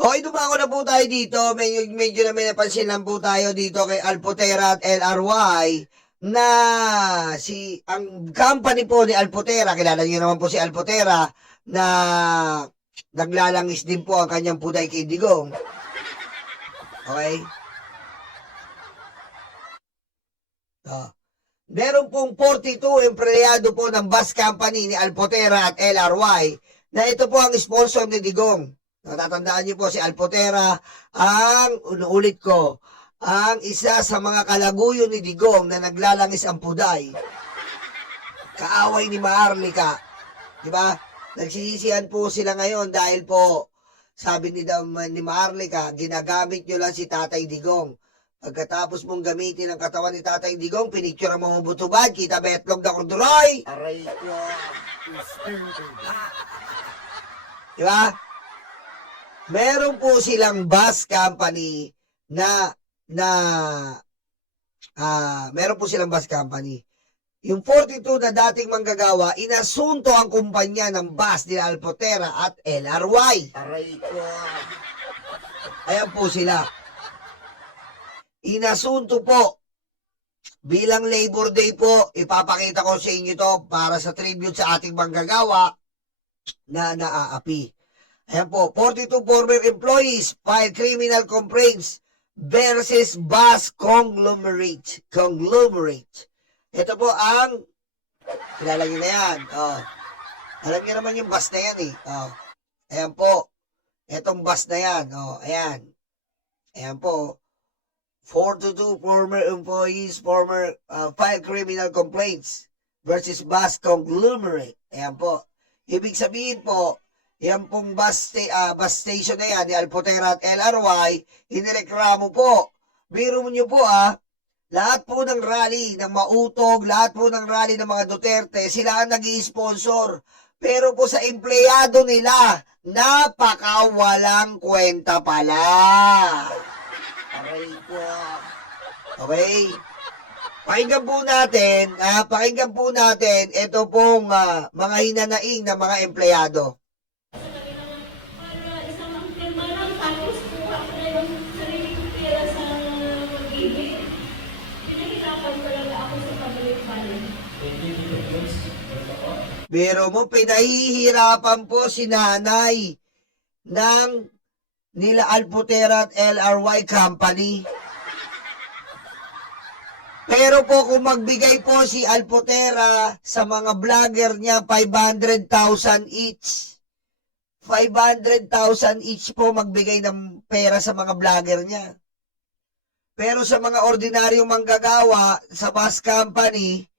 Okay, dumako na po tayo dito. Medyo na may napansin lang po tayo dito kay Alpotera at LRY na ang company po ni Alpotera, kilala niyo naman po si Alpotera na naglalangis din po ang kanyang puday kay Digong. Okay? Meron pong 42 empleyado po ng bus company ni Alpotera at LRY na ito po ang sponsor ni Digong. Natatandaan niyo po si Alpotera, ulit ko, ang isa sa mga kalaguyo ni Digong na naglalangis ang puday. Kaaway ni Maharlika. Diba? Nagsisisihan po sila ngayon dahil po, sabi ni Maharlika, ginagamit nyo lang si Tatay Digong. Pagkatapos mong gamitin ang katawan ni Tatay Digong, pinicture mo mo butubad, kita betlog na kurduroy. Aray ko. Diba? Meron po silang bus company meron po silang bus company. Yung 42 na dating manggagawa, inasunto ang kumpanya ng bus ni Alpotera at LRY. Aray ko. Ayan po sila. Inasunto po. Bilang Labor Day po, ipapakita ko sa inyo to para sa tribute sa ating manggagawa na naaapi. Ayan po, 42 former employees file criminal complaints versus bus conglomerate. Ito po ang, kilala nyo na yan. Alam nyo naman yung bus na yan eh. Ayan po, itong bus na yan. Ayan. Ayan po, 42 former employees file criminal complaints versus bus conglomerate. Ayan po. Ibig sabihin po, yan pong bus station na yan ni Alpotera at LRY, inireklamo po. Biro nyo po lahat po ng rally ng Mautog, lahat po ng rally ng mga Duterte, sila ang nag-i-sponsor. Pero po sa empleyado nila, napakawalang kwenta pala. Aray po. Okay? Pakinggan po natin ito pong mga hinanaing ng mga empleyado. Pero mo, pinahihirapan po si nanay ng nila Alpotera at LRY company. Pero po kung magbigay po si Alpotera sa mga vlogger niya 500,000 each. 500,000 each po magbigay ng pera sa mga vlogger niya. Pero sa mga ordinaryong manggagawa sa bus company,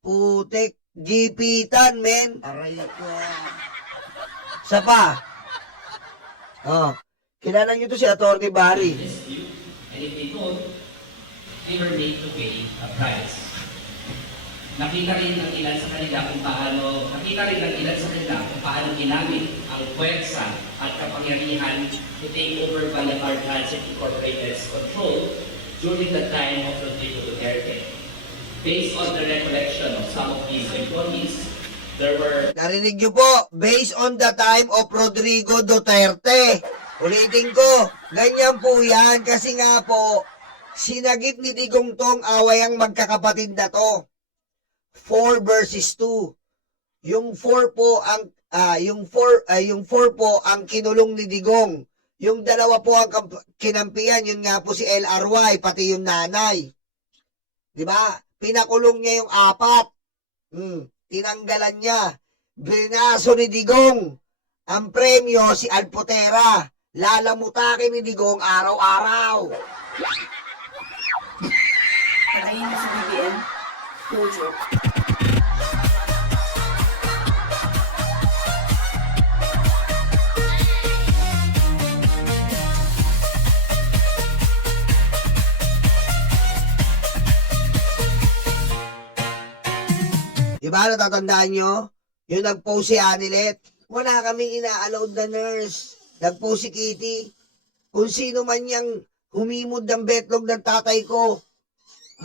putik, gipitan, men. Aray ko. Sa pa. Kilala niyo to si Atty. Barry. And if they don't, they were made to pay a price. Nakita rin ng ilan sa kanila kung paano ginamit ang puwersa at kapangyarihan to take over Balabar Transit Incorporated's control during the time of Rodrigo Duterte. Based on the recollection of some of these employees, there were... Narinig niyo po, based on the time of Rodrigo Duterte. Ulitin ko, ganyan po yan kasi nga po, sinagip ni Digong tong away ang magkakapatid na to. 4 versus 2. Yung 4 po ang yung 4 po ang kinulong ni Digong. Yung dalawa po ang kinampihan, yun nga po si LRY pati yung nanay. 'Di ba? Pinakulong niya yung 4. Tinanggalan niya. Binaso ni Digong. Ang premyo si Alpotera. Lalamutakin ni Digong araw-araw. Patayin mo si BBM. No joke. Diba, natatandaan nyo? Yung nag-post si Anilet, wala kaming ina-allowed na nurse. Nag-post si Kitty. Kung sino man yang humimod ng betlog ng tatay ko,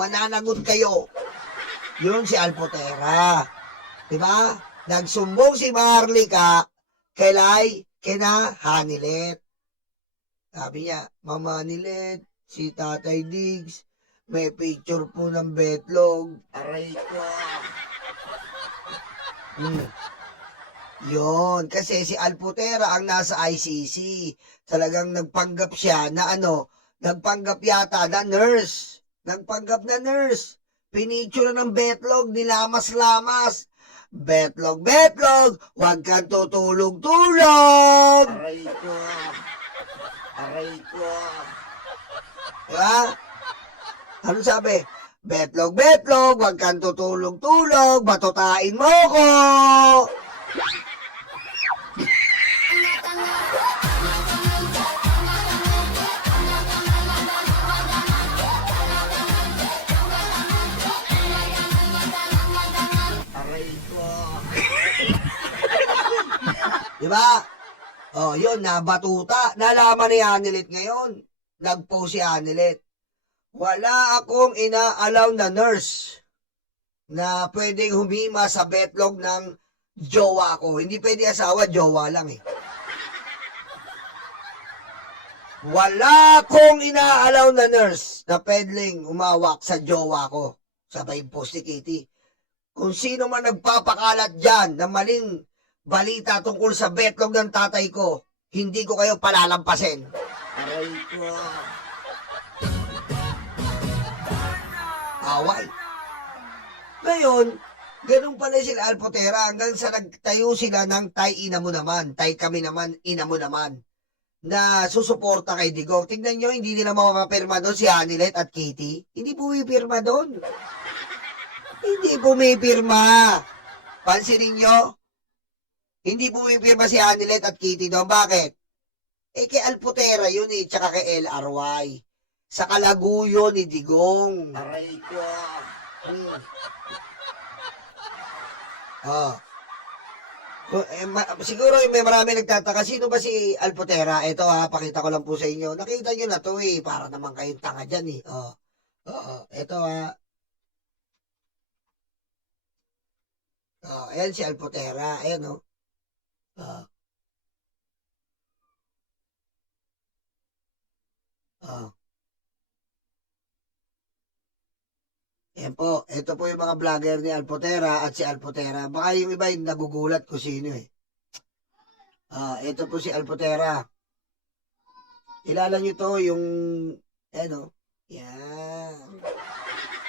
mananagot kayo. Yun si Alpotera. Diba? Nagsumbong si Maharlika kina Hanilet. Sabi niya, Mama Nilet, si Tatay Diggs, may picture po ng betlog. Aray ko. Yon, kasi si Alputera ang nasa ICC. Talagang nagpanggap siya na nagpanggap yata na nurse. Nagpanggap na nurse. Pinicture ng betlog, nilamas-lamas. Betlog, betlog, huwag kang tutulog-tulog. Aray ko. Aray ko. Diba? Ano sabi? Betlog, betlog, huwag kang tutulog-tulog, batutain mo ko. Aray ko. Diba? Oh, yun, nabatuta. Nalaman ni Anilet ngayon. Nag-post si Anilet. Wala akong inaalaw na nurse na pwedeng humima sa betlog ng jowa ko. Hindi pwede asawa, jowa lang eh. Wala akong inaalaw na nurse na pwedeng umawak sa jowa ko. Sabay post ni Kitty. Kung sino man nagpapakalat dyan ng maling balita tungkol sa betlog ng tatay ko, hindi ko kayo palalampasin. Aray ko. Away. Ngayon, ganun pala sila Alputera hanggang sa nagtayo sila ng tay ina mo naman, tay kami naman, ina mo naman, na susuporta kay Digong. Tingnan nyo, hindi nila mapapirma doon si Anilet at Kitty. Hindi pumipirma doon. Hindi pumipirma. Pansinin nyo? Hindi pumipirma si Anilet at Kitty doon. Bakit? Eh kay Alputera yun eh, tsaka kay LRY. Sa kalaguyo ni Digong. Aray ko. Siguro may marami nagtataka. Sino ba si Alputera? Ito pakita ko lang po sa inyo. Nakita nyo na to eh. Para naman kayong tanga dyan eh. Ito ayan si Alputera. Ayan Yan po, ito po yung mga vlogger ni Alputera at si Alputera. Baka yung iba yung nagugulat ko sino eh. Ito po si Alputera. Kilala nyo to yung, yan.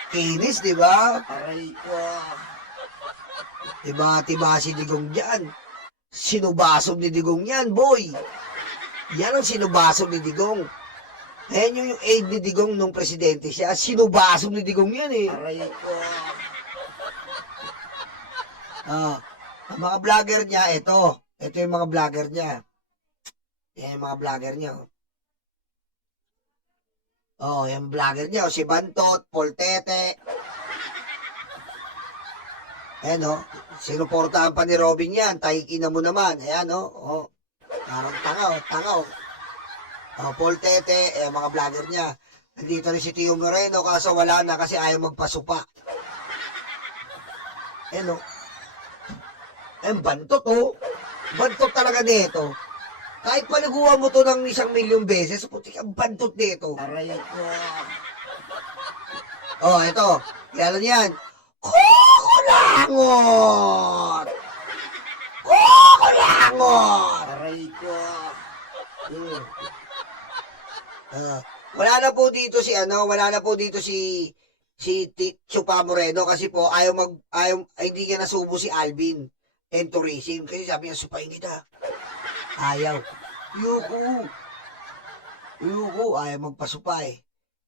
Kinis, di ba? Aray ko. Tiba si Digong dyan. Sinubasog ni Digong yan, boy. Yan ang sinubasog ni Digong. Ayan yung aid ni Digong nung presidente siya. Sinubasog ni Digong yan eh. Aray ko. Ang mga vlogger niya, ito. Ito yung mga vlogger niya. Yan yung mga vlogger niya. Yung vlogger niya. Si Bantot, Poltete. Ayan sinuportahan pa ni Robin yan. Tahikin na mo naman. Ayan Parang tanga. Poltete, mga vlogger niya. Nandito rin si Tio Moreno, kaso wala na kasi ayaw magpasupa. Bantot Bantot talaga nito. Kahit paliguan mo to ng 1,000,000 beses, putik ang bantot nito. Aray ko. Ito. Kilala niyan. Kukulangot! Kukulangot! Aray ko. Wala na po dito si Chupa Moreno kasi po hindi niya nasubo si Alvin and tourism kasi sabi niya supain kita. Ayaw. Yuko, ayaw magpasupa eh.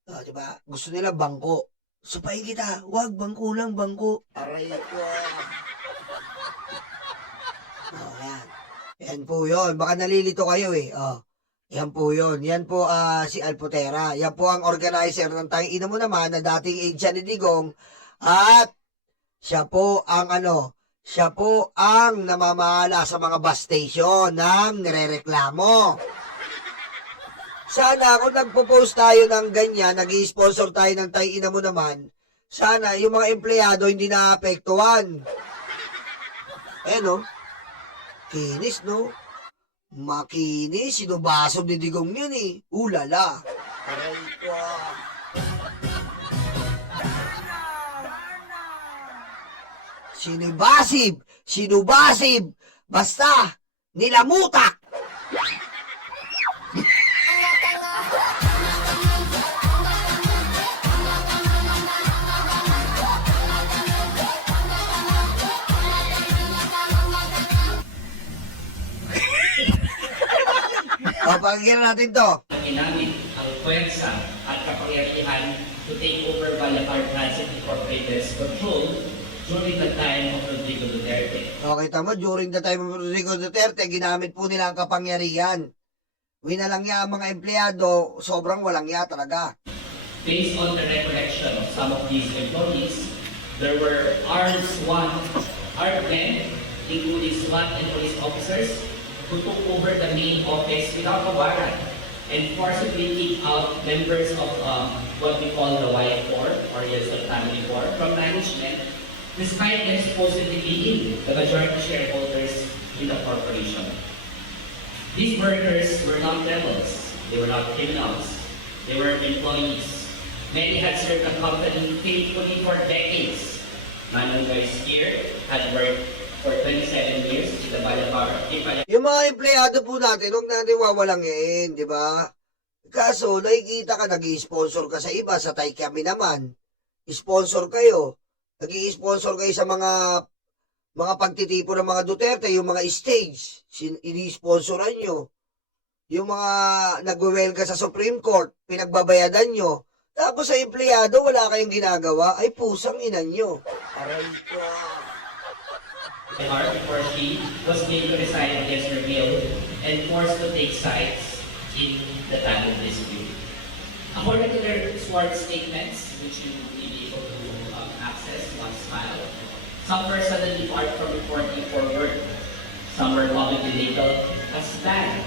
Diba? Gusto nila bangko. Supain kita. Wag, bangko lang, bangko. Aray ko. Yan. Yan po yun. Baka nalilito kayo eh. Yan po yun. Yan po si Alputera. Yan po ang organizer ng Tanging Ina Mo Naman na dating aide siya ni Digong. At siya po ang namamahala sa mga bus station ng nirereklamo. Sana kung nagpo-post tayo ng ganyan, nag-i-sponsor tayo ng Tanging Ina Mo Naman, sana yung mga empleyado hindi naapektuhan. Kinis, no? Makinis, sinubaso ni Digong yun eh. Ulala. Aray ko. Sinubasib, basta, nilamutak. Papakinggan natin to. na ginamit ang puwersa at kapangyarihan to take over Balacar Transit Incorporated's control during the time of Rodrigo Duterte. Okay, tama. During the time of Rodrigo Duterte, ginamit po nila ang kapangyarihan. Winalang niya ang mga empleyado, sobrang walang niya talaga. Based on the recollection of some of these employees, there were armed men, including SWAT and police officers, who took over the main office without a warrant and forcibly kicked out members of what we call the Y4 or Yeltsin Family 4 from management, despite them supposedly being the majority shareholders in the corporation. These workers were not rebels, they were not criminals, they were employees. Many had served the company faithfully for decades. Manuel Skier had worked for 27 years in the Balacar. Yung mga empleyado po natin, huwag natin wawalangin, di ba? Kaso, nakikita ka, nag-i-sponsor ka sa iba, sa Taikami naman. Sponsor kayo. Nag-i-sponsor kayo sa mga pagtitipo ng mga Duterte, yung mga stage, ini-sponsoran nyo. Yung mga nag-welga sa Supreme Court, pinagbabayadan nyo. Tapos sa empleyado, wala kayong ginagawa, ay pusang inan nyo. Aray ko. Before she was made to resign against her will and forced to take sides in the Tamil dispute. According to their sworn statements, which you will be able to access once filed, some were suddenly barred from reporting for work. Some were publicly labeled as bad.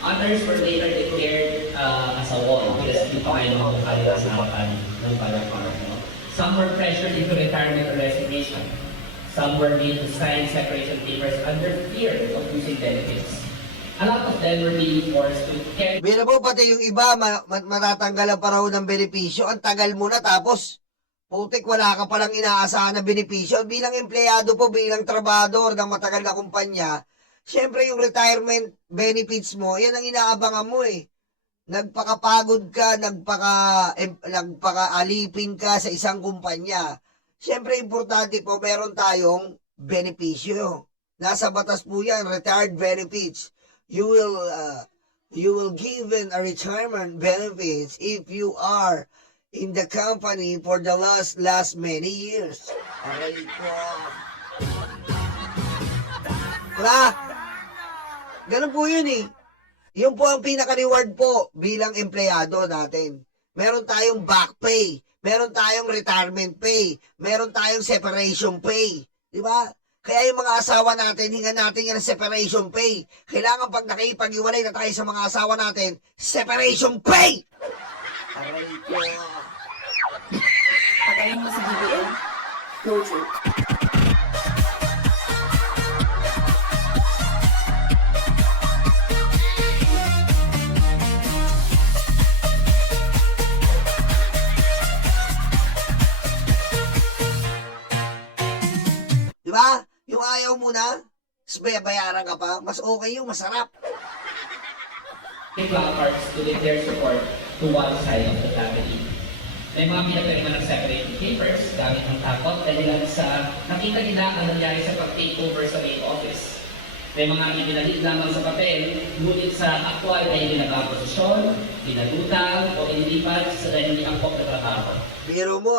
Others were later declared as a wall because hindi pa kayo makakaliwasan ng Balacar. Some were pressured into retirement or resignation. Some were made to sign separation papers under fear of losing benefits. A lot of them were being forced to carry. Bira po, pati yung iba, matatanggalan pa raw ng benepisyo. Ang tagal mo na, tapos, putik, wala ka palang inaasahan na benepisyo. Bilang empleyado po, bilang trabador ng matagal na kumpanya, syempre yung retirement benefits mo, yan ang inaabangan mo eh. Nagpakapagod ka, nagpakaalipin ka sa isang kumpanya. Siyempre, importante po, meron tayong benepisyo. Nasa batas po yan, retired benefits. You will given a retirement benefits if you are in the company for the last many years. Aray ko. Diba? Ganun po yun eh. Yun po ang pinaka-reward po bilang empleyado natin. Meron tayong back pay. Meron tayong retirement pay. Meron tayong separation pay. Di ba? Kaya yung mga asawa natin, hingan natin yan ng separation pay. Kailangan pag nakipag-iwalay na tayo sa mga asawa natin, separation pay! Aray ko. Pagaling mo sa BBM, no joke. Diba? Yung ayaw mo na, bayaran ka pa, mas okay yung masarap. Placards to declare support to one side of the family. May mga pinapirma ng separate papers gamit ng takot dahil sa nakita nila ang nangyari sa pag-takeover sa main office. May mga ibinalit lamang sa papel, ngunit sa aktual ay pinag-posisyon, pinagutang o inilipat sa dahil hindi angkop na trabaho. Biro mo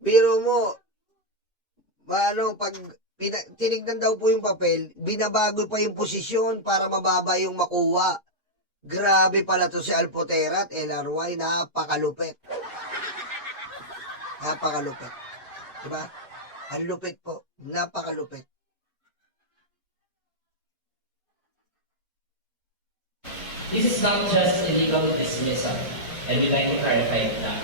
biro mo, pag tinignan daw po yung papel, binabago pa yung posisyon para mababa yung makuha. Grabe pala to si Alpotera at LRY, napakalupit. Napakalupit. Diba? Ang lupit po, napakalupit. This is not just illegal dismissal, and we'd like to clarify that.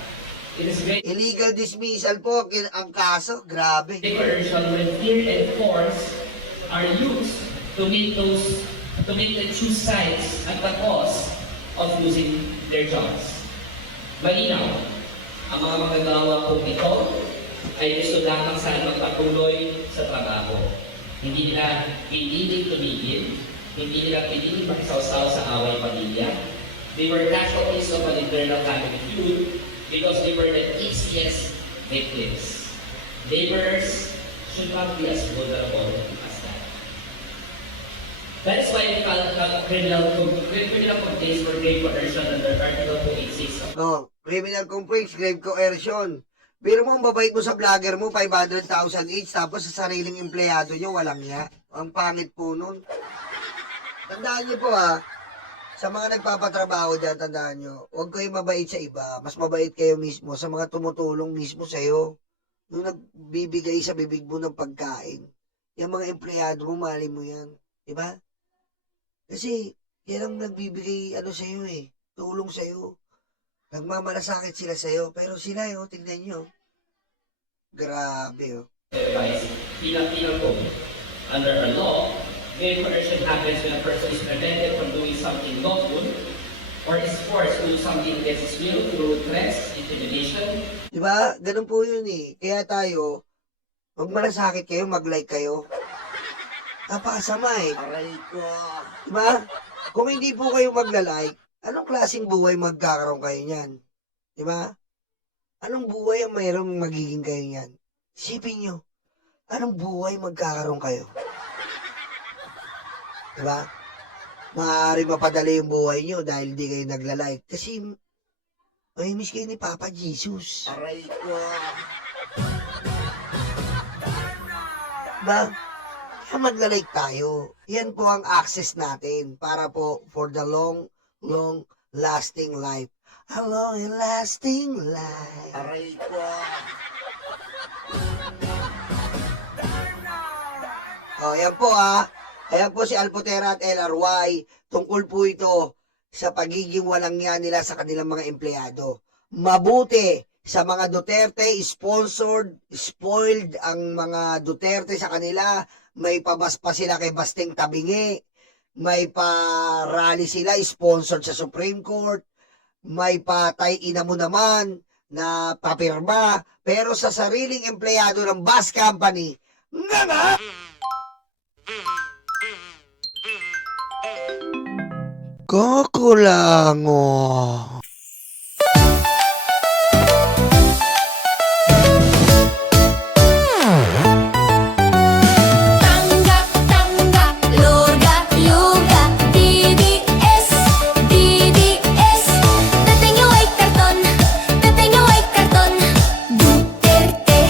It is great Illegal dismissal po ang kaso, grabe. coercion when fear and force are used to make those to make them choose sides at the cost of losing their jobs. Malinaw, ang mga manggagawa po ito ay gusto lamang sana magpatuloy sa trabaho. Hindi nila piniling tumigil, hindi nila piniling makisawsaw sa away pamilya. They were casualties of an internal family feud because they were the easiest victims. Laborers should not be as vulnerable as that. That is why we call criminal complaints for grave coercion under Article 286 of No, criminal complaints, grave coercion. Pero mo, ang babait mo sa vlogger mo, 500,000 each, tapos sa sariling empleyado nyo, walang niya. Ang pangit po nun. Tandaan nyo po sa mga nagpapatrabaho dyan, tandaan nyo, huwag kayong mabait sa iba. Mas mabait kayo mismo sa mga tumutulong mismo sa'yo. Nung nagbibigay sa bibig mo ng pagkain, yung mga empleyado mo, mali mo yan. Diba? Kasi, yan ang nagbibigay, sa'yo tulong sa'yo. Nagmamalasakit sila sa'yo, pero sila tingnan nyo. Grabe advice, penal code. Under our law, grave coercion happens when a person is prevented from doing something lawful or is forced to do something against his will through threats, intimidation. Diba? Ganun po yun Kaya tayo, magmalasakit kayo, mag-like kayo. Napakasama Aray ko. Diba? Kung hindi po kayo magla-like, anong klaseng buhay magkakaroon kayo niyan? Diba? Anong buhay ang mayroong magiging kayo niyan? Isipin nyo, anong buhay magkakaroon kayo? Diba? Maaari mapadali yung buhay nyo dahil hindi kayo nagla-like. Kasi, may miss kayo ni Papa Jesus. Aray ko. Diba? Kaya magla-like tayo. Yan po ang access natin para po for the long lasting life. A long and lasting life. Aray ko. Yan po Ayan po si Alpotera at LRY. Tungkol po ito sa pagiging walang nga nila sa kanilang mga empleyado. Mabuti sa mga Duterte, sponsored, spoiled ang mga Duterte sa kanila. May pabaspa sila kay Basting Tabingi. May pa-rally sila, sponsored sa Supreme Court. May patay ina mo naman na papirma. Pero sa sariling empleyado ng bus company, nga! Kakulango. Tanggap, tanggap, luga, luga, DDS, DDS. Dating yung white karton, dating yung white karton. Duterte,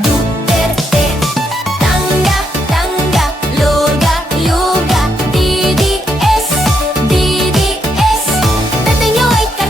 Duterte. Tanggap, tanggap, luga, luga, DDS, DDS. Dating yung white karton.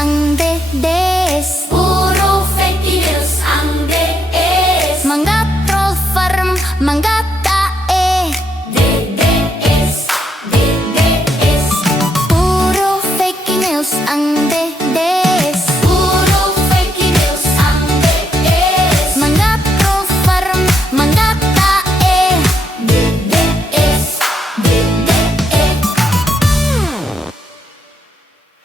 ang DDS. Puro fake news ang DS. Mga troll farm, mga tae. DDS, DDS. Puro fake news ang